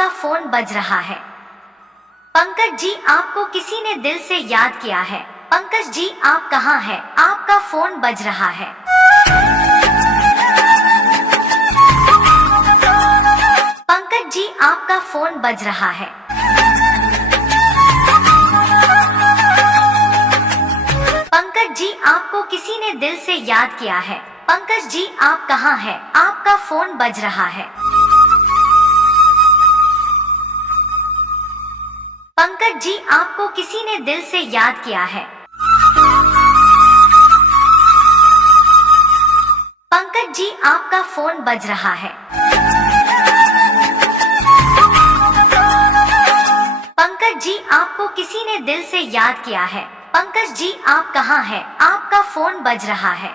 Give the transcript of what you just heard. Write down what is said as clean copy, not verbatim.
आपका फोन बज रहा है। पंकज जी, आपको किसी ने दिल से याद किया है। पंकज जी, आप कहाँ हैं? आपका फोन बज रहा है। पंकज जी, आपका फोन बज रहा है। पंकज जी, आपको किसी ने दिल से याद किया है। पंकज जी, आप कहाँ हैं? आपका फोन बज रहा है। पंकज जी, आपको किसी ने दिल से याद किया है। पंकज जी, आपका फोन बज रहा है। पंकज जी, आपको किसी ने दिल से याद किया है। पंकज जी, आप कहाँ हैं? आपका फोन बज रहा है।